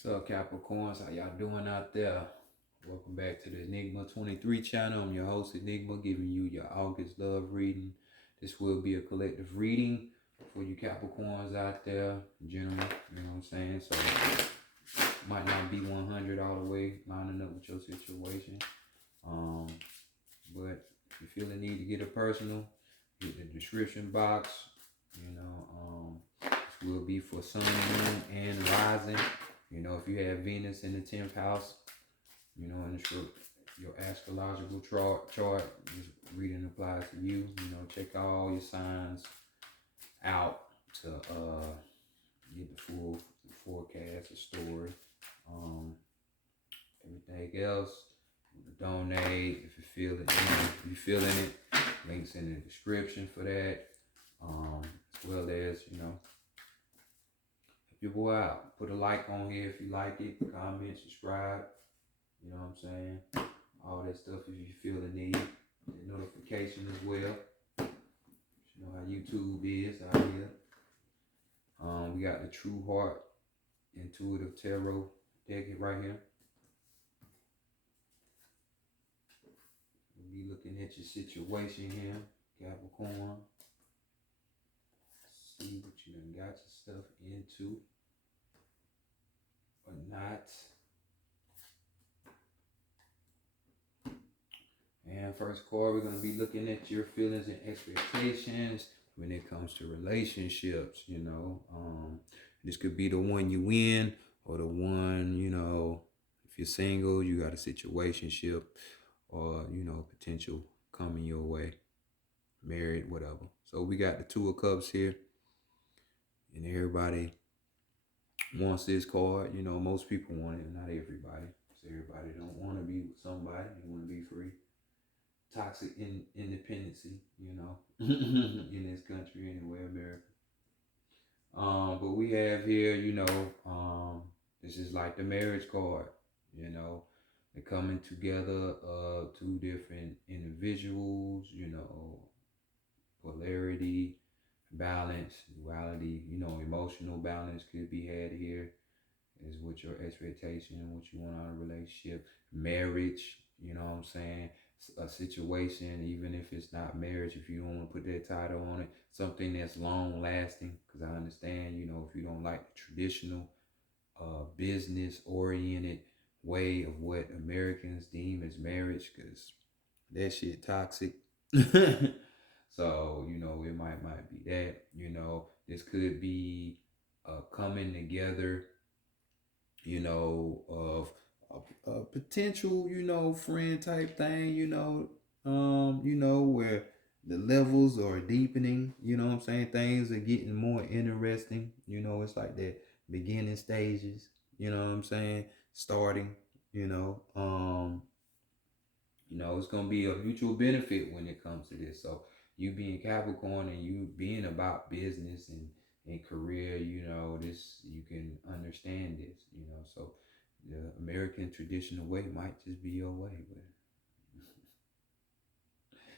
What's up, Capricorns? How y'all doing out there? Welcome back to the Enigma 23 channel. I'm your host, Enigma, giving you your August love reading. This will be a collective reading for you Capricorns out there, gentlemen. You know what I'm saying? So, might not be 100 all the way lining up with your situation. Um, but if you feel the need to get a personal, hit the description box. This will be for sun, moon, and rising. If you have Venus in the 10th house, in your astrological chart, this reading applies to you. Check all your signs out to get the full forecast, the story. Everything else, donate if you feel it. If you're feeling it, links in the description for that. As well as, if you go out, put a like on here if you like it, comment, subscribe, you know what I'm saying? All that stuff if you feel the need. The notification as well. You know how YouTube is out here. We got the True Heart Intuitive Tarot deck right here. We'll be looking at your situation here, Capricorn. See what you done got yourself into or not. And first card, we're going to be looking at your feelings and expectations when it comes to relationships, This could be the one you in or the one, if you're single, you got a situationship or, potential coming your way, married, whatever. So we got the Two of Cups here, and everybody wants this card. Most people want it, not everybody. So everybody don't want to be with somebody. They want to be free. Toxic independency, in this country anyway, America. But we have here, this is like the marriage card, they're coming together two different individuals, polarity, balance, duality, emotional balance could be had here is what your expectation and what you want out of a relationship, marriage, you know what I'm saying? A situation, even if it's not marriage, if you don't want to put that title on it, something that's long lasting, because I understand, if you don't like the traditional business oriented way of what Americans deem as marriage, because that shit toxic. So, it might be that, this could be coming together, of a potential, friend type thing, where the levels are deepening, you know what I'm saying? Things are getting more interesting, it's like that beginning stages, you know what I'm saying? Starting, it's gonna be a mutual benefit when it comes to this. So you being Capricorn and you being about business and career, this you can understand this, So the American traditional way might just be your way, but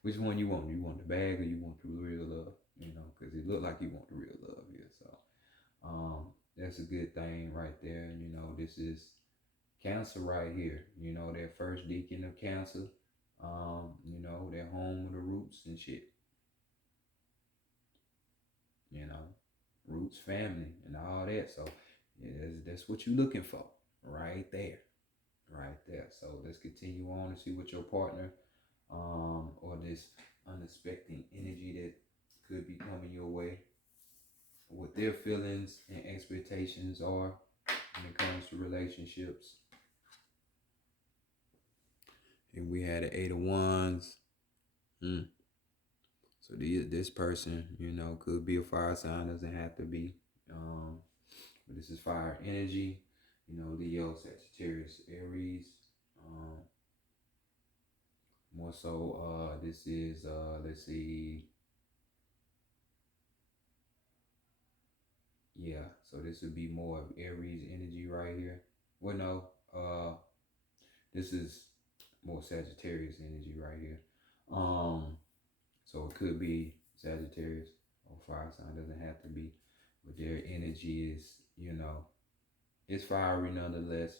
which one you want? You want the bag or you want the real love? Because it looked like you want the real love here. So that's a good thing right there. This is Cancer right here. That first deacon of Cancer. Their home of the roots and shit. Roots, family, and all that. So yeah, that's what you're looking for right there. Right there. So let's continue on and see what your partner or this unexpected energy that could be coming your way, what their feelings and expectations are when it comes to relationships. And we had the Eight of Wands. So this person, could be a fire sign, doesn't have to be. But this is fire energy, Leo, Sagittarius, Aries. More so, this is, let's see. Yeah, so this would be more of Aries energy right here. Well, no, this is more Sagittarius energy right here. So it could be Sagittarius or fire sign, doesn't have to be, but their energy is, it's fiery nonetheless.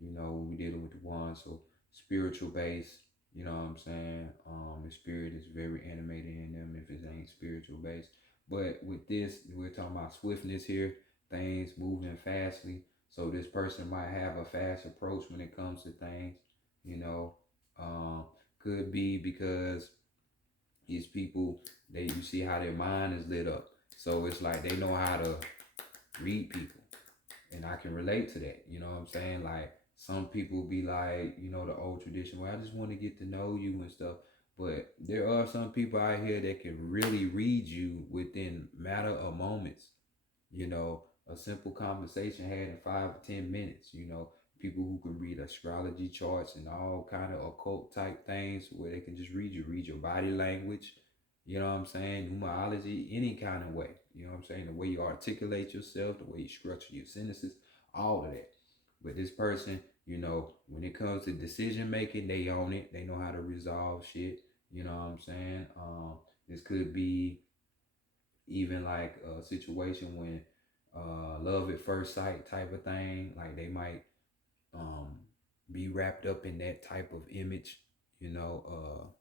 You know, we dealing with the wand, so spiritual base. You know what I'm saying? The spirit is very animated in them if it ain't spiritual based. But with this, we're talking about swiftness here, things moving fastly. So this person might have a fast approach when it comes to things. You know, um, could be because these people, they you see how their mind is lit up. So it's like they know how to read people, and I can relate to that. You know what I'm saying? Like some people be like, you know, the old tradition where I just want to get to know you and stuff. But there are some people out here that can really read you within matter of moments. You know, a simple conversation had in 5 to 10 minutes. You know, people who can read astrology charts and all kind of occult type things where they can just read your body language. You know what I'm saying? Numerology, any kind of way. You know what I'm saying? The way you articulate yourself, the way you structure your sentences, all of that. But this person, you know, when it comes to decision making, they own it. They know how to resolve shit. You know what I'm saying? This could be even like a situation when love at first sight type of thing, like they might um, be wrapped up in that type of image, you know,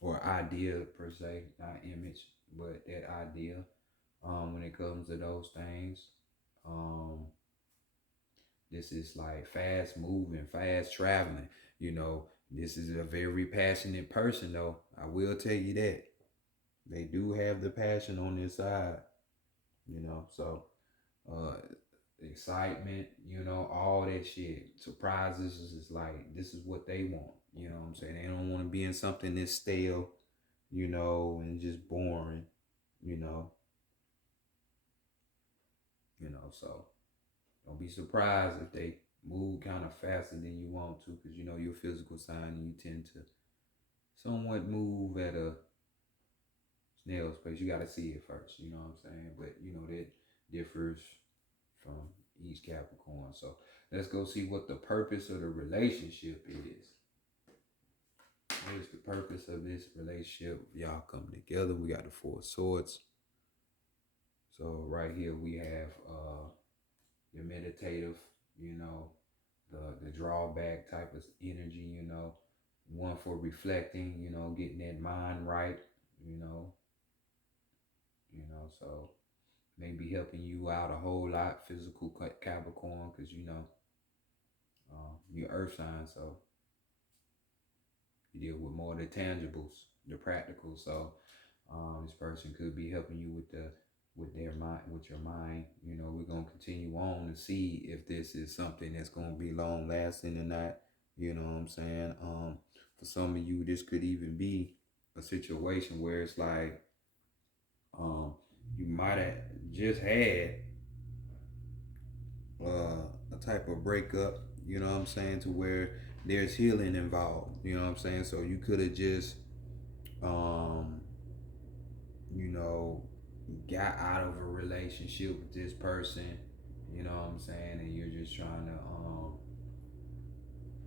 or idea per se, not image, but that idea when it comes to those things. Um, this is like fast moving, fast traveling, you know. This is a very passionate person, though. I will tell you that. They do have the passion on their side, you know. So uh excitement, you know, all that shit. Surprises is like this is what they want. You know what I'm saying? They don't want to be in something that's stale, you know, and just boring, you know, so don't be surprised if they move kind of faster than you want to, because you know your physical sign and you tend to somewhat move at a snail's pace. You gotta see it first, you know what I'm saying? But you know that differs from each Capricorn. So let's go see what the purpose of the relationship is. What is the purpose of this relationship? Y'all coming together. We got the Four of Swords. So right here we have the meditative, you know, the drawback type of energy, you know, one for reflecting, you know, getting that mind right, you know, so maybe helping you out a whole lot, physical Capricorn, because you know your Earth sign, so you deal with more of the tangibles, the practical. So this person could be helping you with their mind, with your mind. You know, we're gonna continue on to see if this is something that's gonna be long lasting or not. You know what I'm saying? For some of you, this could even be a situation where it's like you might have just had a type of breakup, you know what I'm saying, to where there's healing involved, you know what I'm saying? So you could have just, um, you know, got out of a relationship with this person, you know what I'm saying, and you're just trying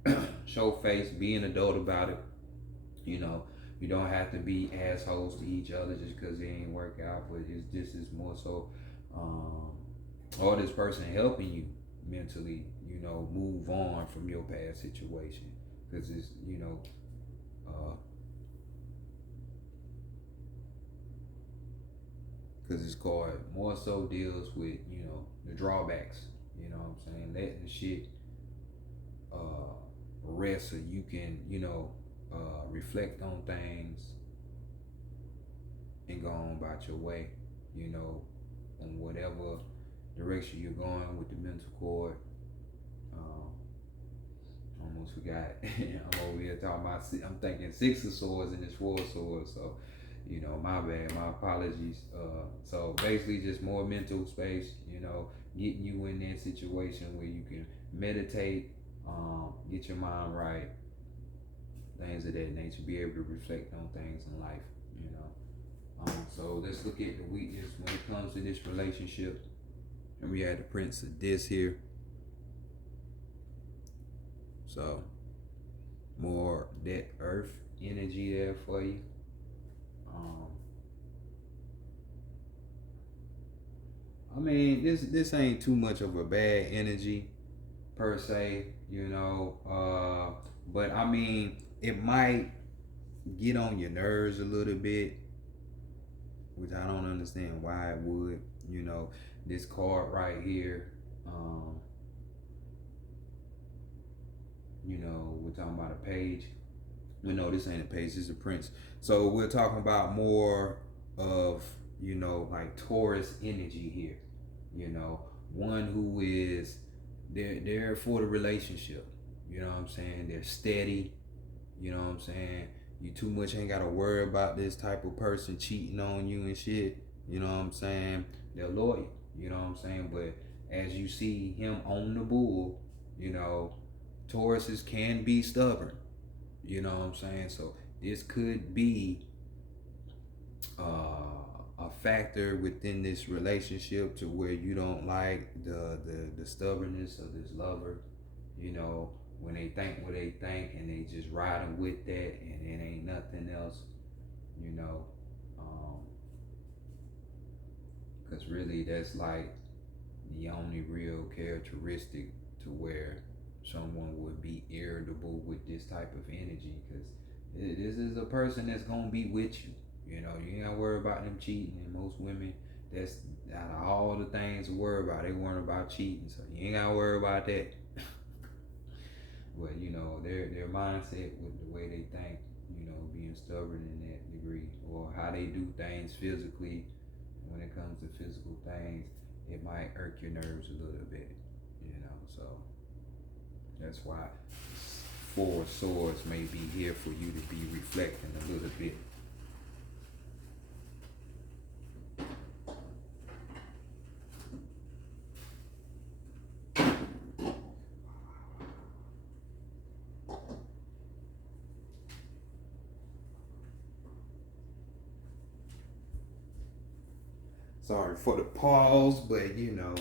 to show face, be an adult about it, you know. You don't have to be assholes to each other just because it ain't work out, but it's this is more so, um, or this person helping you mentally, you know, move on from your past situation, because it's, you know, because it's called more so deals with, you know, the drawbacks, you know what I'm saying, letting the shit uh rest so you can, you know, reflect on things and go on about your way, you know, on whatever direction you're going with the mental cord. Um, Almost forgot. I'm over here talking about. I'm thinking Six of Swords and it's Four of Swords. So, you know, my bad. My apologies. So basically, just more mental space. You know, getting you in that situation where you can meditate, get your mind right, things of that nature. Be able to reflect on things in life. You know. So let's look at the weakness when it comes to this relationship. And we had the Prince of This here. So more that earth energy there for you. Um, I mean, this ain't too much of a bad energy per se, you know. But I mean, it might get on your nerves a little bit, which I don't understand why it would. You know, this card right here. Um, you know, we're talking about a page. We know this ain't a page, this is a prince. So we're talking about more of, you know, like Taurus energy here. You know, one who is they're for the relationship. You know what I'm saying? They're steady. You know what I'm saying? You too much ain't gotta worry about this type of person cheating on you and shit. You know what I'm saying? They're loyal. You know what I'm saying? But as you see him on the bull, you know, Tauruses can be stubborn. You know what I'm saying? So this could be a factor within this relationship to where you don't like the stubbornness of this lover. You know, when they think what they think and they just riding with that and it ain't nothing else. You know, because really that's like the only real characteristic to where someone would be irritable with this type of energy, because this is a person that's gonna be with you. You know, you ain't gotta worry about them cheating. And most women, that's out of all the things to worry about, they worry about cheating. So you ain't gotta worry about that. But you know, their mindset with the way they think, you know, being stubborn in that degree, or how they do things physically. When it comes to physical things, it might irk your nerves a little bit. You know, so that's why Four of Swords may be here for you to be reflecting a little bit. Sorry for the pause, but you know,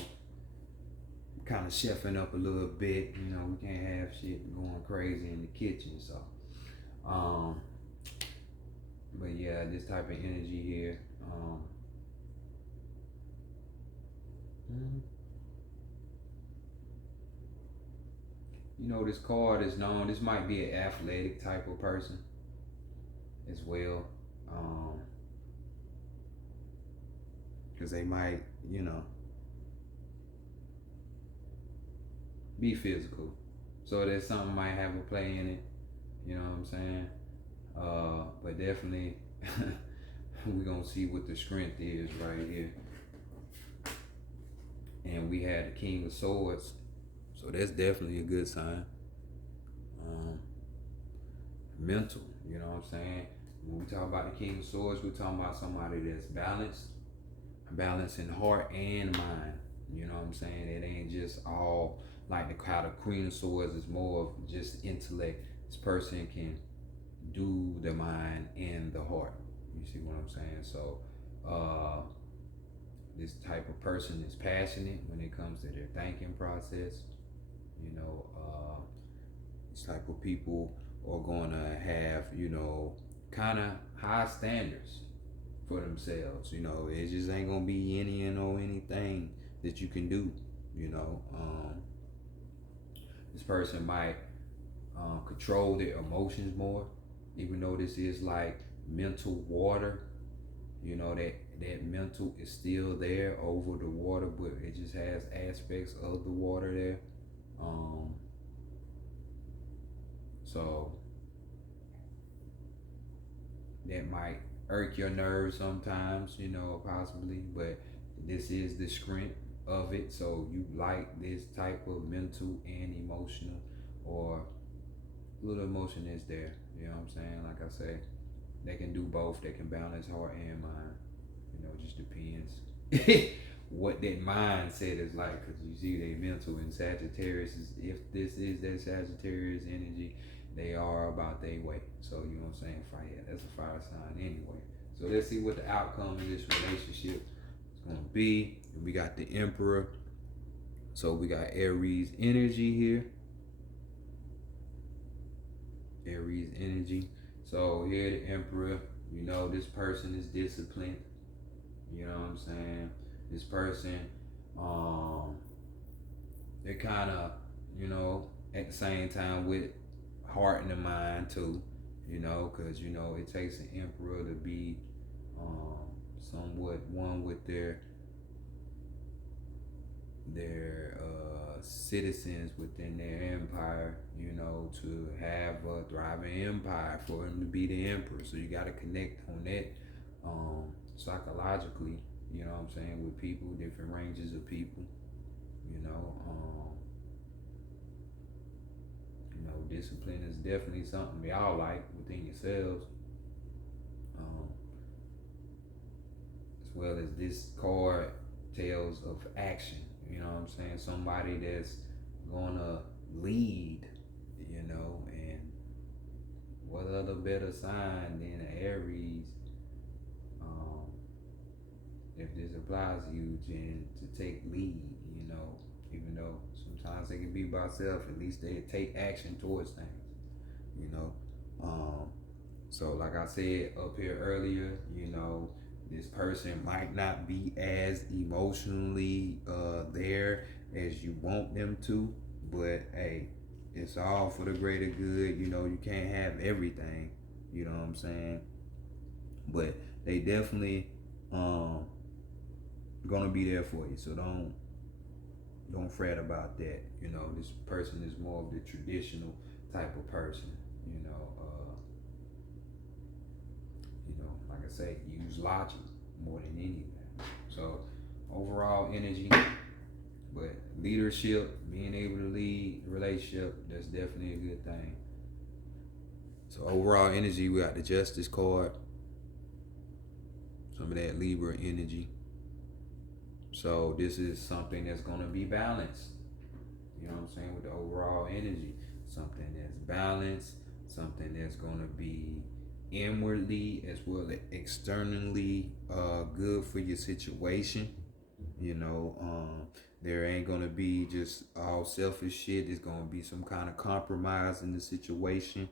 kind of chefing up a little bit. You know, we can't have shit going crazy in the kitchen. So, um, but yeah, this type of energy here. You know, this card is known. This might be an athletic type of person as well, because they might, you know, be physical. So that something might have a play in it. You know what I'm saying? But definitely, we're gonna see what the strength is right here. And we had the King of Swords, so that's definitely a good sign. Um, Mental, you know what I'm saying? When we talk about the King of Swords, we're talking about somebody that's balanced in heart and mind. You know what I'm saying? It ain't just all like the Queen of Swords is more of just intellect. This person can do the mind and the heart. You see what I'm saying? So, this type of person is passionate when it comes to their thinking process. You know, this type of people are going to have, you know, kind of high standards for themselves. You know, it just ain't going to be any and no anything that you can do. You know, this person might control their emotions more, even though this is like mental water. You know, that mental is still there over the water, but it just has aspects of the water there. So that might irk your nerves sometimes, you know, possibly, but this is the strength of it. So you like this type of mental and emotional, or a little emotion is there. You know what I'm saying? Like I say, they can do both. They can balance heart and mind. You know, it just depends what that mindset is like. Because you see, they mental in Sagittarius. If this is their Sagittarius energy, they are about their way. So you know what I'm saying? Fire. That's a fire sign anyway. So let's see what the outcome of this relationship is gonna be. We got the Emperor. So we got Aries energy here. Aries energy. So here the Emperor, you know, this person is disciplined. You know what I'm saying? This person Um, they're kind of, at the same time with heart and the mind too, because it takes an emperor to be somewhat one with their citizens within their empire, to have a thriving empire for him to be the emperor. So you got to connect on that psychologically, what I'm saying, with people, different ranges of people, you know. Discipline is definitely something y'all like within yourselves. Um, as well as this card tells of action, what I'm saying? Somebody that's gonna lead, and what other better sign than Aries, um, if this applies to you, Jen, to take lead, even though sometimes they can be by self, at least they take action towards things, you know. Um, so like I said up here earlier, this person might not be as emotionally there as you want them to, but hey, it's all for the greater good. You can't have everything. You know what I'm saying? But they definitely um gonna be there for you. So don't fret about that. This person is more of the traditional type of person. You know, uh, like I say, use logic more than anything. So overall energy, but leadership, being able to lead a relationship, that's definitely a good thing. So overall energy, we got the Justice card, some of that Libra energy. So this is something that's gonna be balanced. You know what I'm saying? With the overall energy, something that's balanced, something that's gonna be inwardly as well as externally good for your situation. You know, there ain't gonna be just all selfish shit. There's gonna be some kind of compromise in the situation.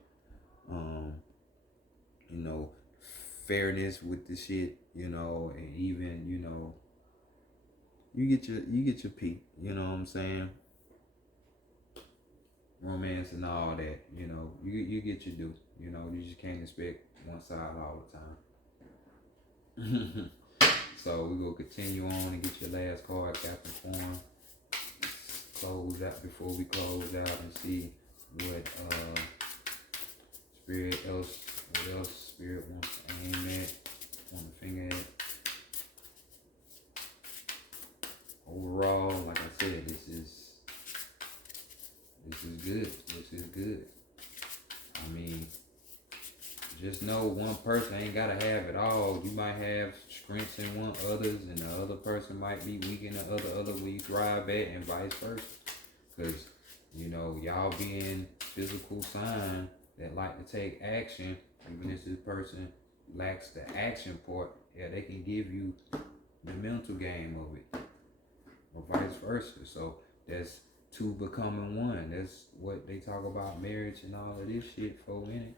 Um, you know, fairness with the shit. And even you get your peak. You know what I'm saying? Romance and all that. You get your due. You just can't expect one side all the time. So we gonna continue on and get your last card, Capricorn. Close out before we close out and see what what else spirit wants to aim at, want to finger at. Overall, like I said, this is good. This is good. I mean, just know one person ain't gotta have it all. You might have strengths in one others, and the other person might be weak in the other where you thrive at, and vice versa. Because y'all being physical sign that like to take action, even if this person lacks the action part, yeah, they can give you the mental game of it, or vice versa. So that's two becoming one. That's what they talk about marriage and all of this shit for in it.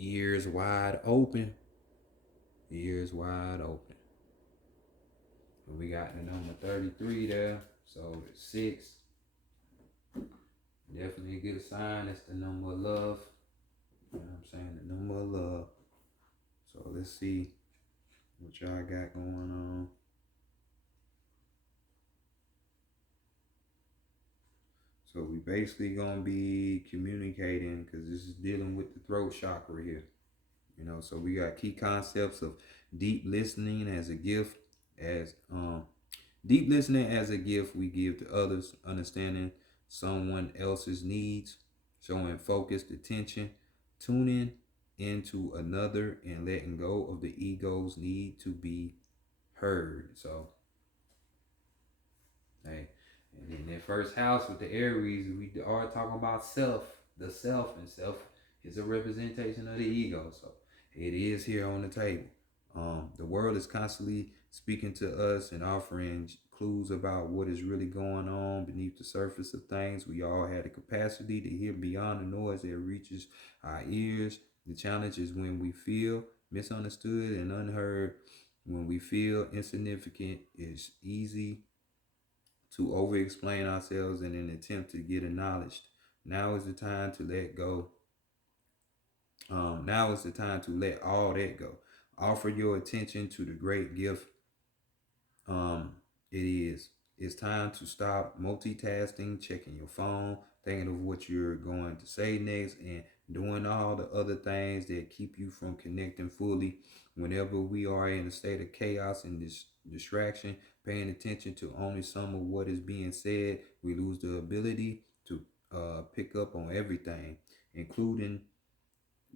Ears wide open. Ears wide open. We got the number 33 there. So it's 6. Definitely a good sign. It's the number of love. You know what I'm saying? The number of love. So let's see what y'all got going on. So we basically gonna be communicating because this is dealing with the throat chakra here. So we got key concepts of deep listening as a gift, as deep listening as a gift we give to others, understanding someone else's needs, showing focused attention, tuning into another, and letting go of the ego's need to be heard. So, hey, and in that first house with the Aries, we are talking about self, the self, and self is a representation of the ego. So it is here on the table. The world is constantly speaking to us and offering clues about what is really going on beneath the surface of things. We all have the capacity to hear beyond the noise that reaches our ears. The challenge is when we feel misunderstood and unheard. When we feel insignificant, it's easy to over explain ourselves in an attempt to get acknowledged. Now is the time to let go. Now is the time to let all that go. Offer your attention to the great gift um, it is. It's time to stop multitasking, checking your phone, thinking of what you're going to say next, and doing all the other things that keep you from connecting fully. Whenever we are in a state of chaos and distraction, paying attention to only some of what is being said, we lose the ability to pick up on everything, including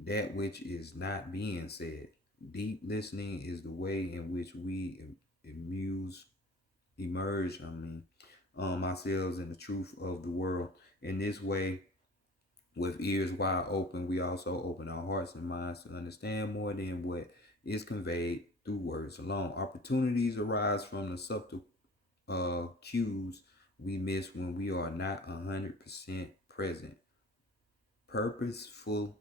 that which is not being said. Deep listening is the way in which we amuse emerge, ourselves in the truth of the world. In this way, with ears wide open, we also open our hearts and minds to understand more than what is conveyed through words alone. Opportunities arise from the subtle cues we miss when we are not 100% present. Purposeful,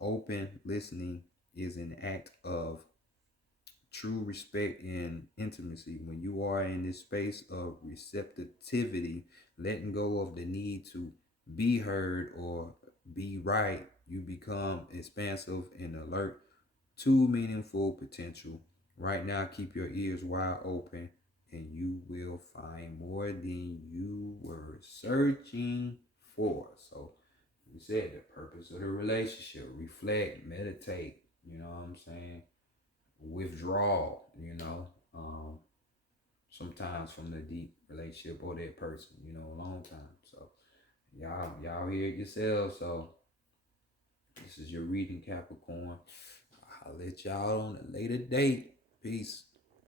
open listening is an act of true respect and intimacy. When you are in this space of receptivity, letting go of the need to be heard or be right, you become expansive and alert to meaningful potential. Right now, keep your ears wide open and you will find more than you were searching for. So, we said the purpose of the relationship, reflect, meditate, you know what I'm saying? Withdrawal, sometimes from the deep relationship or that person, a long time. So y'all hear it yourselves. So this is your reading, Capricorn. I'll let y'all on a later date. Peace.